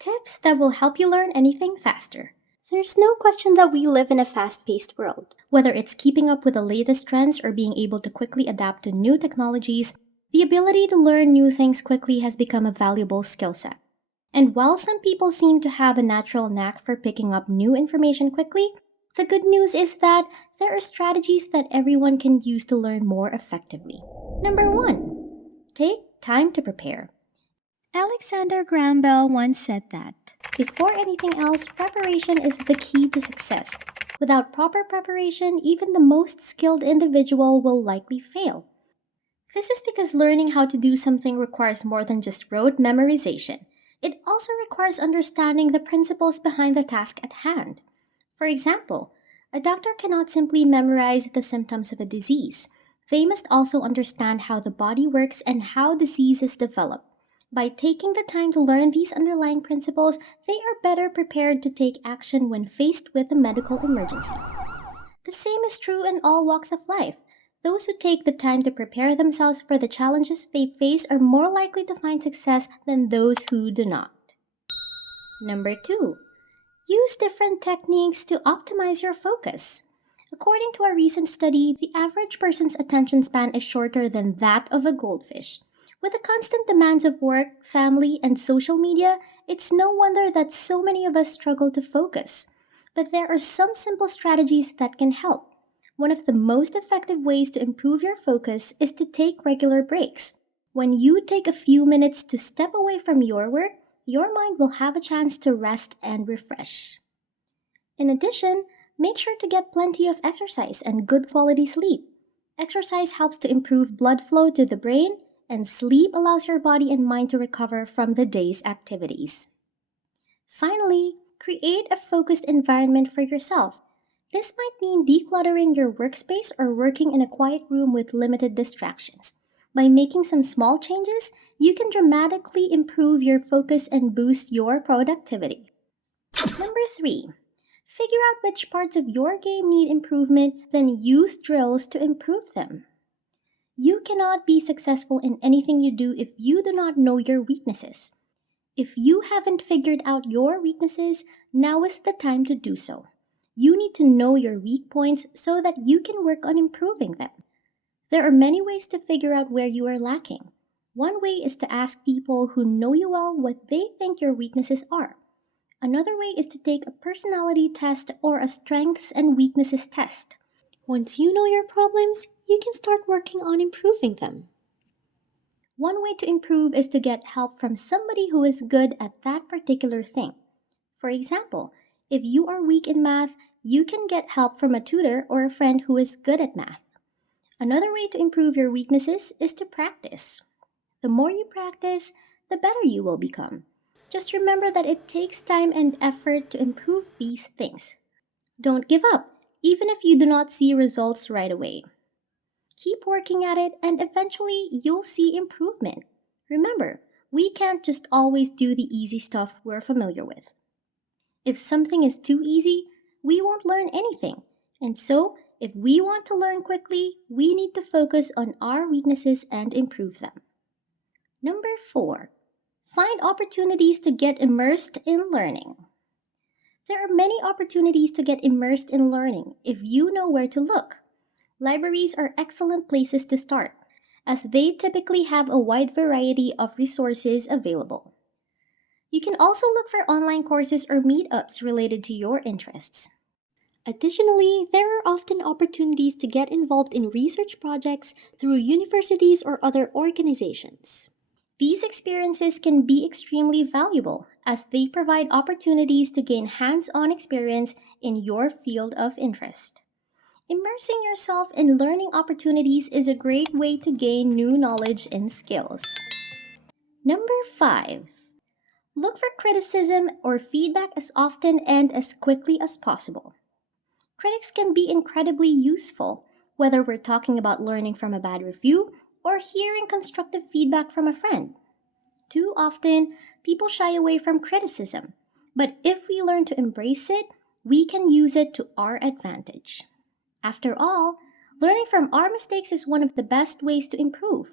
Tips that will help you learn anything faster. There's no question that we live in a fast paced world. Whether it's keeping up with the latest trends or being able to quickly adapt to new technologies, the ability to learn new things quickly has become a valuable skill set. And while some people seem to have a natural knack for picking up new information quickly, the good news is that there are strategies that everyone can use to learn more effectively. Number one, take time to prepare. Alexander Graham Bell once said that, before anything else, preparation is the key to success. Without proper preparation, even the most skilled individual will likely fail. This is because learning how to do something requires more than just rote memorization. It also requires understanding the principles behind the task at hand. For example, a doctor cannot simply memorize the symptoms of a disease. They must also understand how the body works and how diseases develop. By taking the time to learn these underlying principles, they are better prepared to take action when faced with a medical emergency. The same is true in all walks of life. Those who take the time to prepare themselves for the challenges they face are more likely to find success than those who do not. Number two, use different techniques to optimize your focus. According to a recent study, the average person's attention span is shorter than that of a goldfish. With the constant demands of work, family, and social media, it's no wonder that so many of us struggle to focus. But there are some simple strategies that can help. One of the most effective ways to improve your focus is to take regular breaks. When you take a few minutes to step away from your work, your mind will have a chance to rest and refresh. In addition, make sure to get plenty of exercise and good quality sleep. Exercise helps to improve blood flow to the brain, and sleep allows your body and mind to recover from the day's activities. Finally, create a focused environment for yourself. This might mean decluttering your workspace or working in a quiet room with limited distractions. By making some small changes, you can dramatically improve your focus and boost your productivity. Number three, figure out which parts of your game need improvement, then use drills to improve them. You cannot be successful in anything you do if you do not know your weaknesses. If you haven't figured out your weaknesses, now is the time to do so. You need to know your weak points so that you can work on improving them. There are many ways to figure out where you are lacking. One way is to ask people who know you well what they think your weaknesses are. Another way is to take a personality test or a strengths and weaknesses test. Once you know your problems, you can start working on improving them. One way to improve is to get help from somebody who is good at that particular thing. For example, if you are weak in math, you can get help from a tutor or a friend who is good at math. Another way to improve your weaknesses is to practice. The more you practice, the better you will become. Just remember that it takes time and effort to improve these things. Don't give up, even if you do not see results right away. Keep working at it and eventually you'll see improvement. Remember, we can't just always do the easy stuff we're familiar with. If something is too easy, we won't learn anything. And so, if we want to learn quickly, we need to focus on our weaknesses and improve them. Number four, find opportunities to get immersed in learning. There are many opportunities to get immersed in learning if you know where to look. Libraries are excellent places to start, as they typically have a wide variety of resources available. You can also look for online courses or meetups related to your interests. Additionally, there are often opportunities to get involved in research projects through universities or other organizations. These experiences can be extremely valuable as they provide opportunities to gain hands on experience in your field of interest. Immersing yourself in learning opportunities is a great way to gain new knowledge and skills. Number five, look for criticism or feedback as often and as quickly as possible. Critics can be incredibly useful, whether we're talking about learning from a bad review or hearing constructive feedback from a friend. Too often, people shy away from criticism, but if we learn to embrace it, we can use it to our advantage. After all, learning from our mistakes is one of the best ways to improve.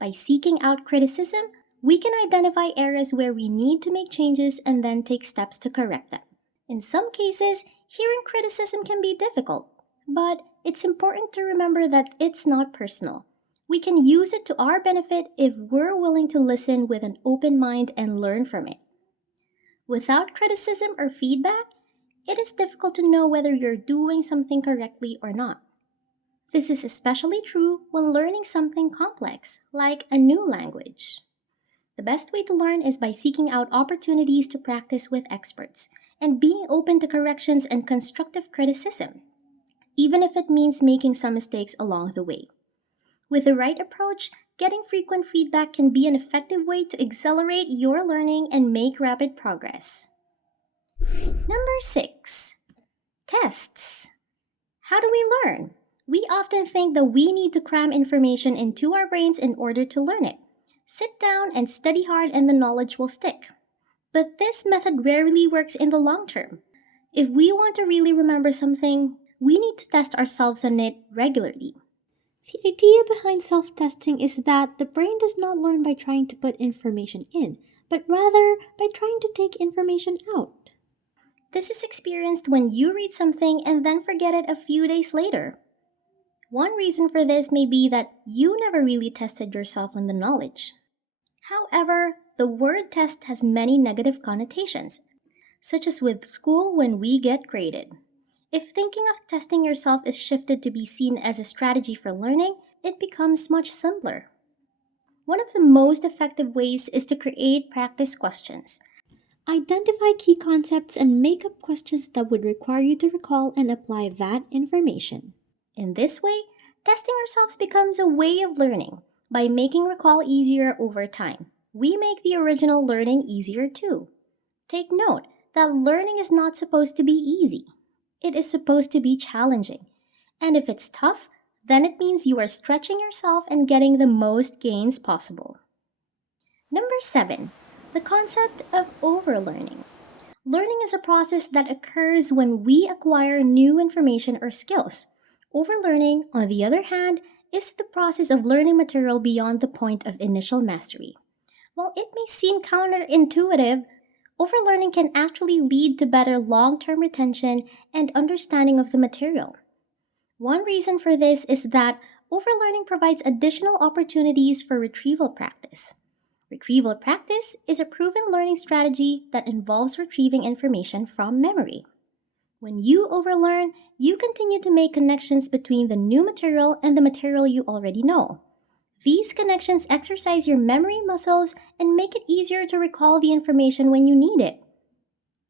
By seeking out criticism, We can identify areas where we need to make changes and then take steps to correct them. In some cases, hearing criticism can be difficult, but it's important to remember that it's not personal. We can use it to our benefit if we're willing to listen with an open mind and learn from it. Without criticism or feedback, it is difficult to know whether you're doing something correctly or not. This is especially true when learning something complex, like a new language. The best way to learn is by seeking out opportunities to practice with experts and being open to corrections and constructive criticism, even if it means making some mistakes along the way. With the right approach, getting frequent feedback can be an effective way to accelerate your learning and make rapid progress. Number 6. Tests. How do we learn? We often think that we need to cram information into our brains in order to learn it. Sit down and study hard and the knowledge will stick. But this method rarely works in the long term. If we want to really remember something, we need to test ourselves on it regularly. The idea behind self testing is that the brain does not learn by trying to put information in, but rather by trying to take information out. This is experienced when you read something and then forget it a few days later. One reason for this may be that you never really tested yourself on the knowledge. However, the word test has many negative connotations, such as with school when we get graded. If thinking of testing yourself is shifted to be seen as a strategy for learning, it becomes much simpler. One of the most effective ways is to create practice questions. Identify key concepts and make up questions that would require you to recall and apply that information. In this way, testing ourselves becomes a way of learning. By making recall easier over time, we make the original learning easier too. Take note that learning is not supposed to be easy. It is supposed to be challenging. And if it's tough, then it means you are stretching yourself and getting the most gains possible. Number 7. The concept of overlearning. Learning is a process that occurs when we acquire new information or skills. Overlearning, on the other hand, is the process of learning material beyond the point of initial mastery. While it may seem counterintuitive, overlearning can actually lead to better long term retention and understanding of the material. One reason for this is that overlearning provides additional opportunities for retrieval practice. Retrieval practice is a proven learning strategy that involves retrieving information from memory. When you overlearn, you continue to make connections between the new material and the material you already know. These connections exercise your memory muscles and make it easier to recall the information when you need it.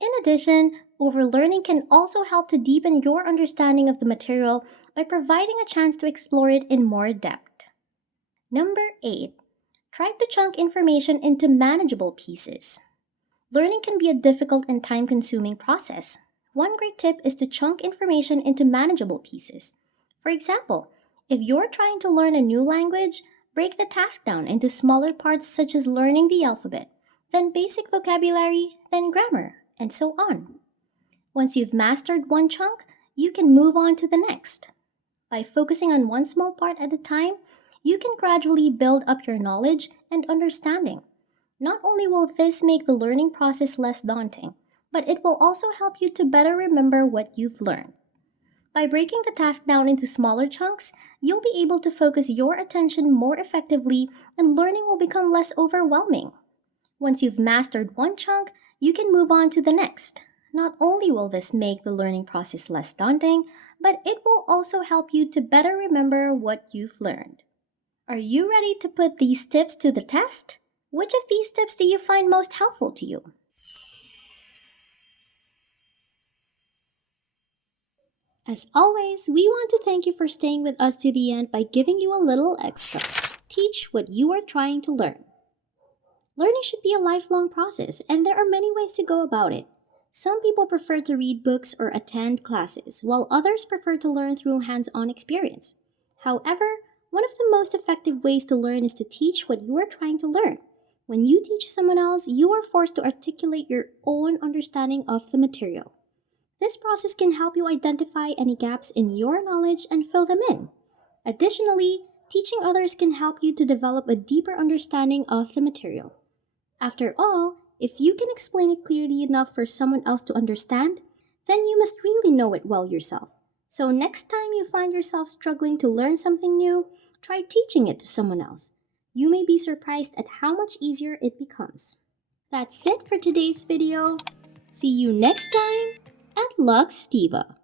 In addition, overlearning can also help to deepen your understanding of the material by providing a chance to explore it in more depth. Number 8. Try to chunk information into manageable pieces. Learning can be a difficult and time consuming process. One great tip is to chunk information into manageable pieces. For example, if you're trying to learn a new language, break the task down into smaller parts such as learning the alphabet, then basic vocabulary, then grammar, and so on. Once you've mastered one chunk, you can move on to the next. By focusing on one small part at a time, you can gradually build up your knowledge and understanding. Not only will this make the learning process less daunting, but it will also help you to better remember what you've learned. By breaking the task down into smaller chunks, you'll be able to focus your attention more effectively and learning will become less overwhelming. Once you've mastered one chunk, you can move on to the next. Not only will this make the learning process less daunting, but it will also help you to better remember what you've learned. Are you ready to put these tips to the test? Which of these tips do you find most helpful to you? As always, we want to thank you for staying with us to the end by giving you a little extra. Teach what you are trying to learn. Learning should be a lifelong process, and there are many ways to go about it. Some people prefer to read books or attend classes, while others prefer to learn through hands-on experience. However, one of the most effective ways to learn is to teach what you are trying to learn. When you teach someone else, you are forced to articulate your own understanding of the material. This process can help you identify any gaps in your knowledge and fill them in. Additionally, teaching others can help you to better remember what you've learned. Additionally, teaching others can help you to develop a deeper understanding of the material. After all, if you can explain it clearly enough for someone else to understand, then you must really know it well yourself. So next time you find yourself struggling to learn something new, try teaching it to someone else. You may be surprised at how much easier it becomes. That's it for today's video. See you next time at Lux Stiva.